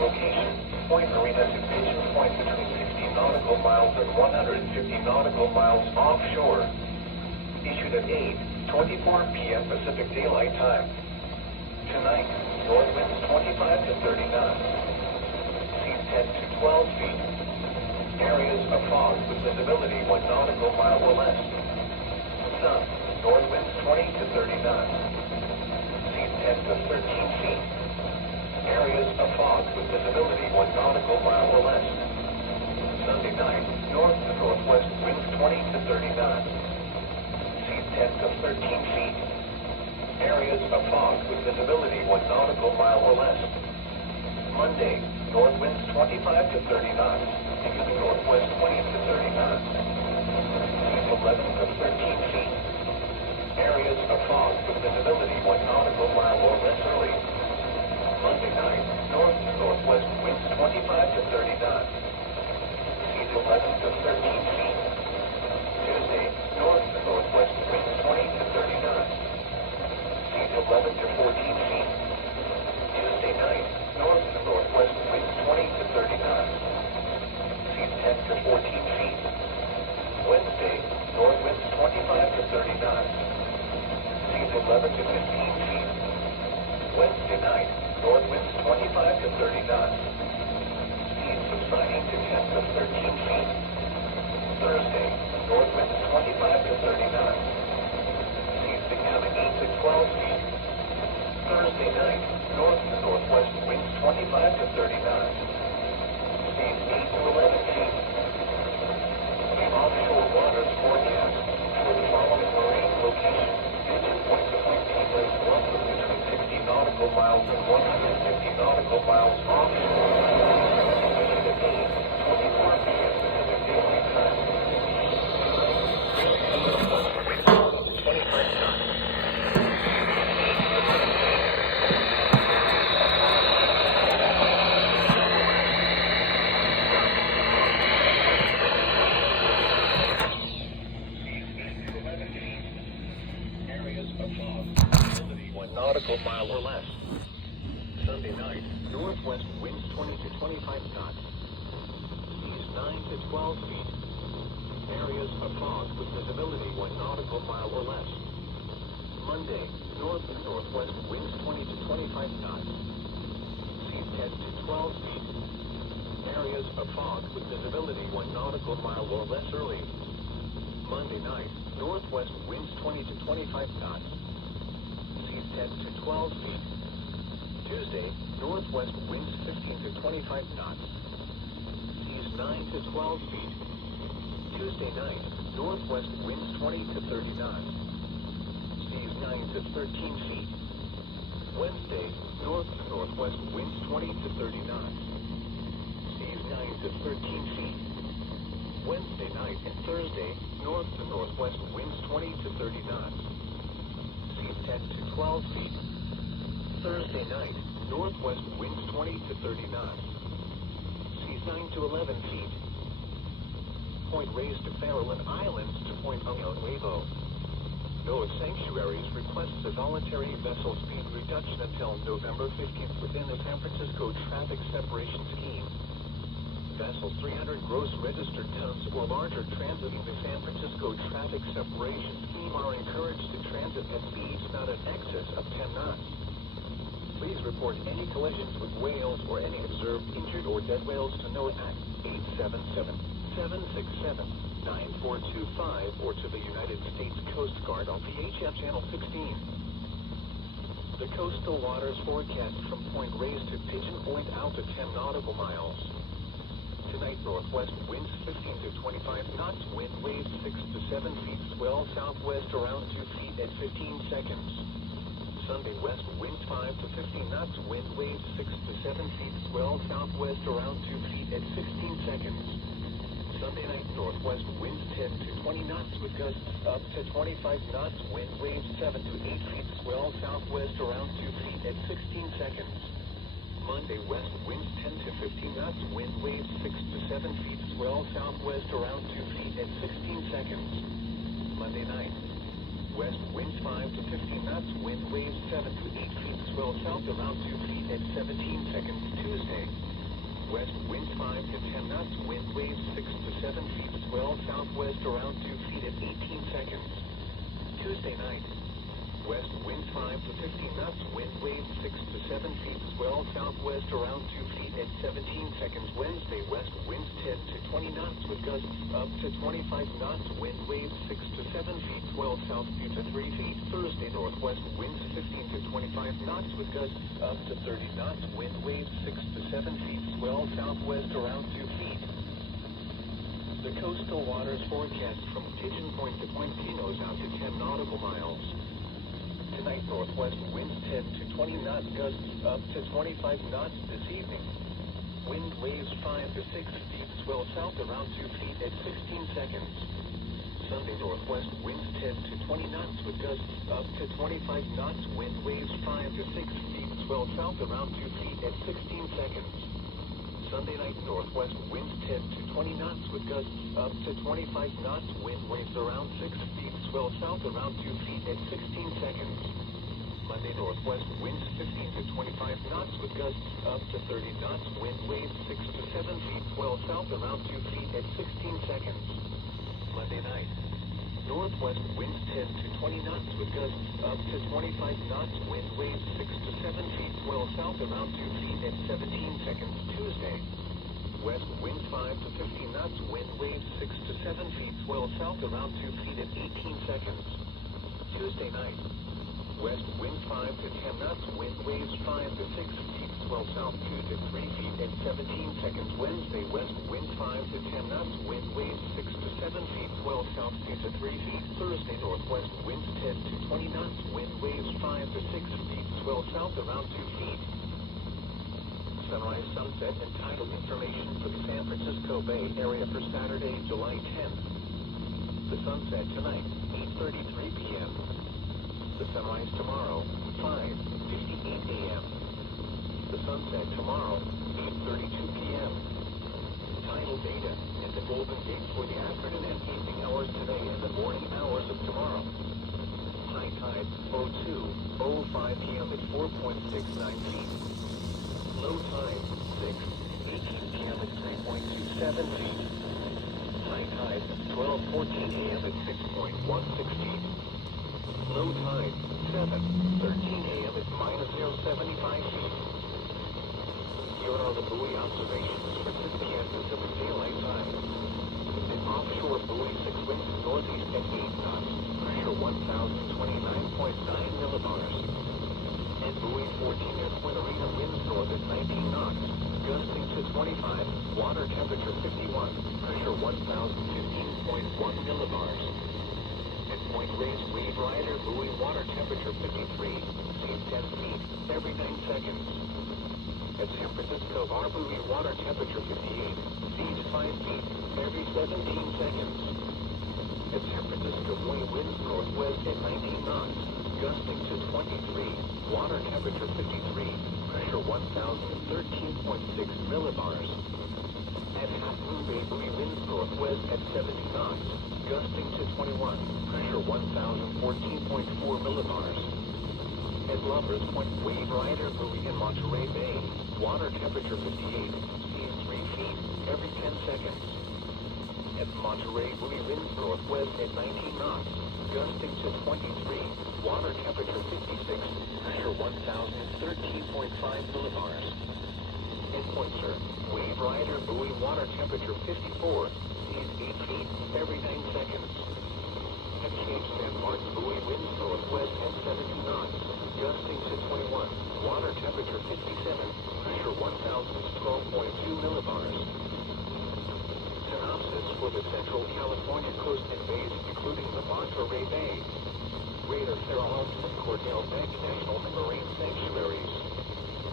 Location, Point Marina to Pigeon Point between 60 nautical miles and 150 nautical miles offshore. Issued at 8:24 p.m. Pacific Daylight Time. Tonight, north winds 25 to 30 knots. Seas 10 to 12 feet. Areas of fog with visibility 1 nautical mile or less. Sun, north winds 20 to 30 knots. Seas 10 to 13 feet. Areas of fog with visibility 1 nautical mile or less. Sunday night, north to northwest winds 20 to 30 knots. Seas 10 to 13 feet. Areas of fog with visibility 1 nautical mile or less. Monday, north winds 25 to 30 knots. Into the northwest 20 to 30 knots. Seas 11 to 13 feet. Areas of fog with visibility 1 nautical mile or less early. Monday night, north to northwest winds 25 to 30 knots. Seas 11 to 13 feet. Tuesday, north to northwest winds 20 to 30 knots. Seas 11 to 14 feet. Tuesday night, north to northwest winds 20 to 30 knots. Seas 10 to 14 feet. Wednesday, north winds 25 to 30 knots. Seas 11 to 15 feet. Wednesday night, north winds 25 to 30 knots. Seas subsiding to 10 to 13 feet. Thursday, north winds 25 to 30 knots. Seas becoming 8 to 12 feet. Thursday night, north to northwest winds 25 to 30 knots. Seas 8 to 11 feet. The offshore waters forecast for the following marine locations. Pigeon Point to Point Seaways welcome between 60 nautical miles and 150 nautical miles offshore. Issued at 8:24 p.m. Pacific Daylight Time. 25 knots. Nautical mile or less. Sunday night, northwest winds 20 to 25 knots. Seas 9 to 12 feet. Areas of fog with visibility 1 nautical mile or less. Monday, north to northwest winds 20 to 25 knots. Seas 10 to 12 feet. Areas of fog with visibility 1 nautical mile or less early. Monday night, northwest winds 20 to 25 knots. 10 to 12 feet. Tuesday, northwest winds 15 to 25 knots. Seas 9 to 12 feet. Tuesday night, northwest winds 20 to 30 knots. Seas 9 to 13 feet. Wednesday, north to northwest winds 20 to 30 knots. Seas 9 to 13 feet. Wednesday night and Thursday, north to northwest winds 20 to 30 knots. Seas 10 to 12 feet. Thursday night, northwest winds 20 to 30 knots. Seas 9 to 11 feet. Point raised to Farallon Islands to Point Nuevo. NOAA Sanctuaries requests a voluntary vessel speed reduction until November 15th within the San Francisco Traffic Separation Scheme. Vessels 300 gross registered tons or larger transiting the San Francisco Traffic Separation Scheme are encouraged to transit at speeds not in excess of 10 knots. Please report any collisions with whales or any observed injured or dead whales to NOAA at 877-767-9425 or to the United States Coast Guard on VHF Channel 16. The coastal waters forecast from Point Reyes to Pigeon Point out to 10 nautical miles. Tonight, northwest winds 15 to 25 knots, wind waves 6 to 7 feet, swell southwest around 2 feet at 15 seconds. Sunday, west winds 5 to 15 knots, wind waves 6 to 7 feet, swell southwest around 2 feet at 16 seconds. Sunday night, northwest winds 10 to 20 knots with gusts up to 25 knots, wind waves 7 to 8 feet, swell southwest around 2 feet at 16 seconds. Monday, west winds 10 to 15 knots, wind waves 6 to 7 feet, swell southwest around 2 feet at 16 seconds. Monday night, west winds 5 to 15 knots, wind waves 7 7 to 8 feet, swell south around 2 feet at 17 seconds. Tuesday, west winds 5 to 10 knots, wind waves 6 to 7 feet, swell southwest around 2 feet at 18 seconds. Tuesday night, west winds 5 to 15 knots, wind waves 6 to 7 feet, swell southwest around 2 feet at 17 seconds. Wednesday, west winds 10 to 20 knots with gusts up to 25 knots, wind waves 6 to 7 feet, swell south 2 to 3 feet. Thursday, northwest winds 15 to 25 knots with gusts up to 30 knots, wind waves 6 to 7 feet, swell southwest around 2 feet. The coastal waters forecast from Pigeon Point to Point Pinos out to 10 nautical miles. Tonight, northwest winds 10 to 20 knots, gusts up to 25 knots this evening. Wind waves 5 to 6 feet, swell south around 2 feet at 16 seconds. Sunday, northwest winds 10 to 20 knots with gusts up to 25 knots, wind waves 5 to 6 feet, swell south around 2 feet at 16 seconds. Sunday night, northwest winds 10 to 20 knots with gusts up to 25 knots, wind waves around 6 feet, swell south around 2 feet at 16 seconds. Monday, northwest winds 15 to 25 knots with gusts up to 30 knots, wind waves 6 to 7 feet, swell south around 2 feet at 16 seconds. Monday night, northwest winds 10 to 20 knots with gusts up to 25 knots, wind waves 6 to 7 feet, swell south around 2 feet at 17 seconds. Tuesday, west winds 5 to 15 knots, wind waves 6 to 7 feet, swell south around 2 feet at 18 seconds. Tuesday night, west winds 5 to 10 knots, wind waves 5 to 6 feet, swell south 2 to 3 feet at 17 seconds. Wednesday, west winds 5 to 10 knots, wind waves 6 to 7 feet, swell south 2 to 3 feet. Thursday, northwest winds 10 to 20 knots, wind waves 5 to 6 feet, swell south around 2 feet. Sunrise, sunset, and tidal information for the San Francisco Bay Area for Saturday, July 10th. The sunset tonight, 8:33 p.m. The sunrise tomorrow, 5:58 a.m. The sunset tomorrow, 8:32 p.m. Tidal data at the Golden Gate for the afternoon and evening hours today and the morning hours of tomorrow. High tide, 02:05 p.m. at 4.69 feet. Low tide, 6:18 p.m. at 3.27 feet. High tide, 12:14 a.m. at 6.16 feet. Low tide, 7:13 a.m. at -0.75 feet. Here are the buoy observations for 6 p.m. Pacific Daylight Time. An offshore buoy 6 winds northeast at 8 knots, pressure 1,029.9 millibars. And buoy 14 at Point Arena winds north at 19 knots, gusting to 25, water temperature 51, pressure 1,015.1 millibars. At Point Reyes Wave Rider buoy water temperature 53, seas 10 feet every 9 seconds. At San Francisco Bar buoy water temperature 58, seas 5 feet every 17 seconds. At San Francisco buoy winds northwest at 19 knots, gusting to 23, water temperature 53, pressure 1,013.6 millibars. At Half Moon Bay buoy winds northwest at 70 knots, gusting to 21, pressure 1,014.4 millibars. At Lovers Point Wave Rider buoy in Monterey Bay, water temperature 58, seas 3 feet every 10 seconds. At Monterey buoy winds northwest at 19 knots, gusting to 23, water temperature 56, pressure 1,013.5 millibars. In Poinsett, Wave Rider buoy water temperature 54, seas 8 feet every 9 seconds. At Cape San Martin buoy winds northwest at 70 knots, gusting to 21, water temperature 57, pressure 1,012.2 millibars. Synopsis for the Central California coast and bays, including the Monterey Bay, Greater Fairholmes and Cordell Bank National Marine Sanctuaries.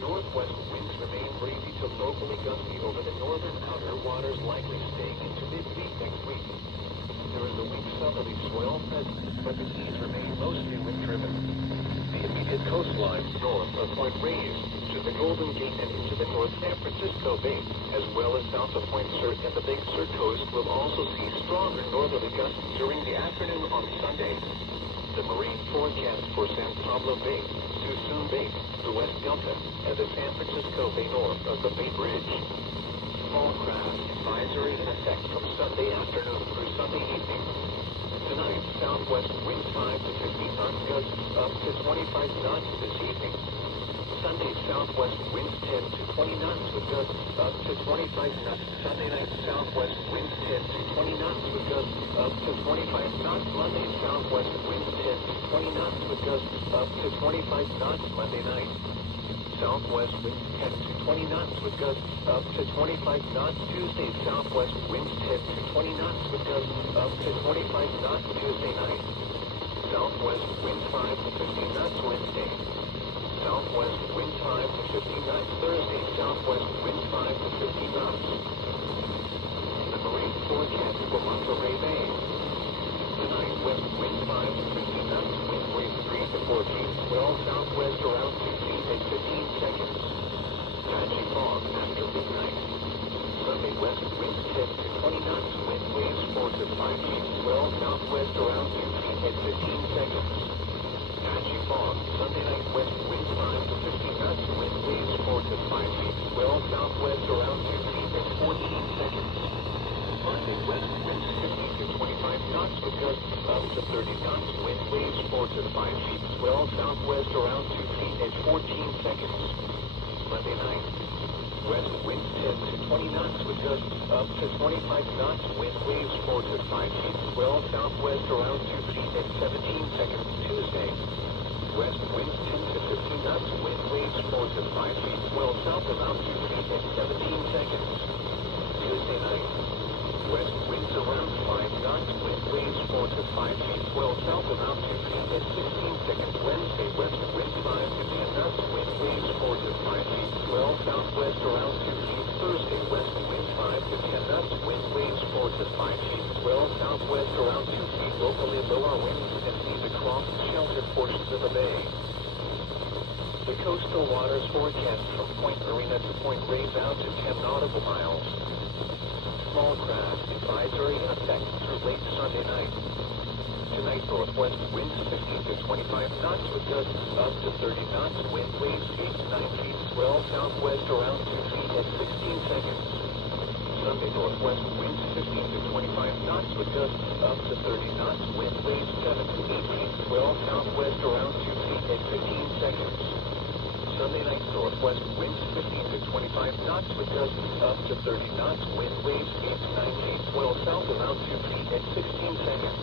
Northwest winds remain breezy to locally gusty over the northern outer waters, likely staying into midweek next week. There is a weak southerly swell present, but the seas remain mostly wind-driven. The immediate coastline north of Point Reyes to the Golden Gate and into the North San Francisco Bay, as well as south of Point Sur and the Big Sur coast, will also see stronger northerly gusts during the afternoon on Sunday. The marine forecast for San Pablo Bay, Suisun Bay, the West Delta, and the San Francisco Bay north of the Bay Bridge. Small craft advisory in effect from Sunday afternoon through Sunday evening. Tonight, southwest winds 5 to 15 knots, gusts up to 25 knots this evening. Sunday, southwest winds 10 to 20 knots with gusts up to 25 knots. Sunday night, southwest winds 10 to 20 knots with gusts up to 25 knots. Monday, southwest winds 10 to 20 knots with gusts up to 25 knots. Monday night, southwest winds 10 to 20 knots with gusts up to 25 knots. Tuesday, southwest winds 10 to 20 knots with gusts up to 25 knots. Tuesday night, southwest winds 5 to 15 knots. Wednesday, southwest winds 5 to 15 knots. Thursday, southwest winds 5 to 15 knots. The marine forecast for Monterey Bay. Tonight, west winds 5 to 15 knots, wind waves 3 to 4 feet, swell southwest around 2 feet at 15 seconds. Patchy fog after midnight. Sunday, west winds 10 to 20 knots, wind waves 4 to 5 feet, swell southwest around 2 feet at 15 seconds. Patchy fog. Sunday night, west winds 5 to 15 knots, wind waves 4 to 5 feet, swell southwest around 2 feet at 14 seconds. Monday, west winds 15 to 25 knots with gusts up to 30 knots, wind waves 4 to 5 feet, swell southwest around 2 feet at 14 seconds. Monday night, west winds 10 to 20 knots with gusts up to 25 knots, wind waves 4 to 5 feet, swell southwest around 2 feet at 17 seconds. Tuesday, west winds 10 to 15 knots, wind waves 4 to 5 feet, swell south around 2 feet at 17 seconds. Tuesday night, west winds around 5 knots, wind waves 4 to 5 feet, swell south around 2 feet at 16 seconds. Wednesday, west winds 5 to 10 knots, wind waves 4 to 5 feet, swell southwest around 2 feet. Thursday, west winds 5 to 10 knots, wind waves 4 to 5 feet, swell southwest around 2 feet. Locally lower winds and seas across sheltered portions of the bay. The coastal waters forecast from Point Marina to Point Reyes out to 10 nautical miles. Small craft advisory in effect through late Sunday night. Tonight, northwest winds 15 to 25 knots with gusts up to 30 knots, wind waves 8 to 9 feet, swell southwest around 2 feet at 16 seconds. Sunday, northwest winds 15 to 25 knots with gusts up to 30 knots, wind waves 7 to 8 feet, swell southwest around 2 feet at 15 seconds. Sunday night, northwest winds 15 to 25 knots with gusts up to 30 knots, wind waves 8 to 9 feet, swell south around 2 feet at 16 seconds.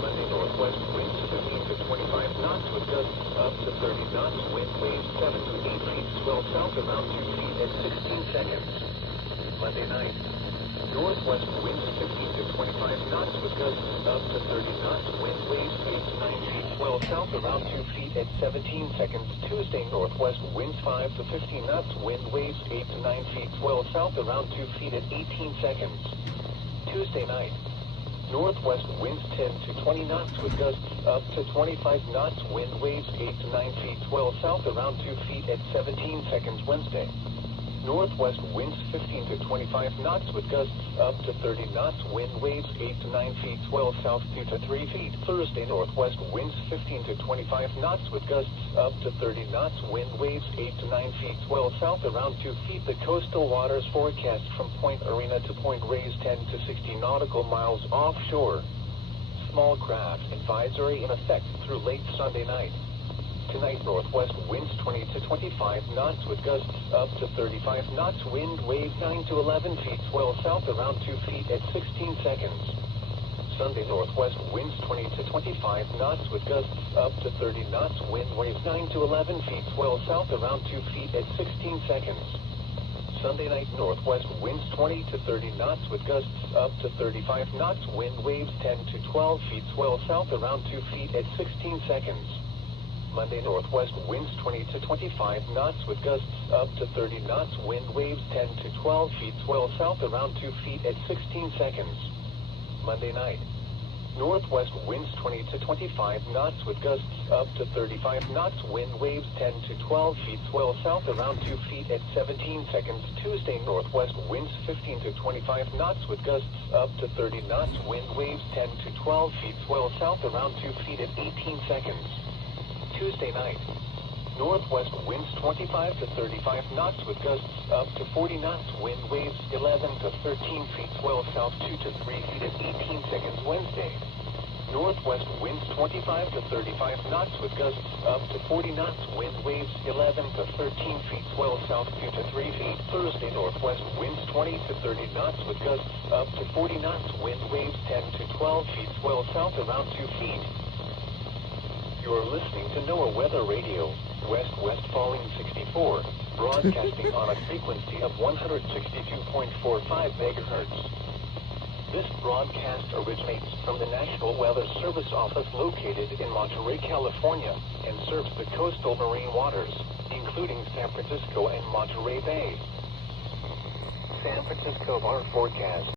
Monday, northwest winds 15 to 25 knots with gusts up to 30 knots, wind waves 7 to 8 feet, swell south around 2 feet at 16 seconds. Monday night, northwest winds 15 to 25 knots with gusts up to 30 knots, wind waves 8 to 9 feet, swell south around 2 feet at 17 seconds. Tuesday, northwest winds 5 to 15 knots, wind waves 8 to 9 feet, swell south around 2 feet at 18 seconds. Tuesday night, northwest winds 10 to 20 knots with gusts up to 25 knots, wind waves 8 to 9 feet, swell south around 2 feet at 17 seconds. Wednesday, northwest winds 15 to 25 knots with gusts up to 30 knots, wind waves 8 to 9 feet, swell south 2 to 3 feet. Thursday, northwest winds 15 to 25 knots with gusts up to 30 knots, wind waves 8 to 9 feet, swell south around 2 feet. The coastal waters forecast from Point Marina to Point Reyes 10 to 60 nautical miles offshore. Small craft advisory in effect through late Sunday night. Tonight, northwest winds 20 to 25 knots with gusts up to 35 knots, wind wave 9 to 11 feet, swell south around 2 feet at 16 seconds. Sunday, northwest winds 20 to 25 knots with gusts up to 30 knots, wind wave 9 to 11 feet, swell south around 2 feet at 16 seconds. Sunday night, northwest winds 20 to 30 knots with gusts up to 35 knots, wind waves 10 to 12 feet, swell south around 2 feet at 16 seconds. Monday, northwest winds 20 to 25 knots with gusts up to 30 knots, wind waves 10 to 12 feet, swell south around 2 feet at 16 seconds. Monday night, Northwest winds 20 to 25 knots with gusts up to 35 knots. Wind waves 10 to 12 feet. Swell south around 2 feet at 17 seconds. Tuesday, northwest winds 15 to 25 knots with gusts up to 30 knots. Wind waves 10 to 12 feet. Swell south around 2 feet at 18 seconds. Tuesday night. Northwest winds 25 to 35 knots with gusts up to 40 knots. Wind waves 11 to 13 feet. Swell south 2 to 3 feet at 18 seconds. Wednesday. Northwest winds 25 to 35 knots with gusts up to 40 knots. Wind waves 11 to 13 feet. Swell south 2 to 3 feet. Thursday, northwest winds 20 to 30 knots with gusts up to 40 knots. Wind waves 10 to 12 feet. Swell south around 2 feet. You're listening to NOAA Weather Radio, West Falling 64, broadcasting on a frequency of 162.45 megahertz. This broadcast originates from the National Weather Service Office located in Monterey, California, and serves the coastal marine waters, including San Francisco and Monterey Bay. San Francisco, our forecast.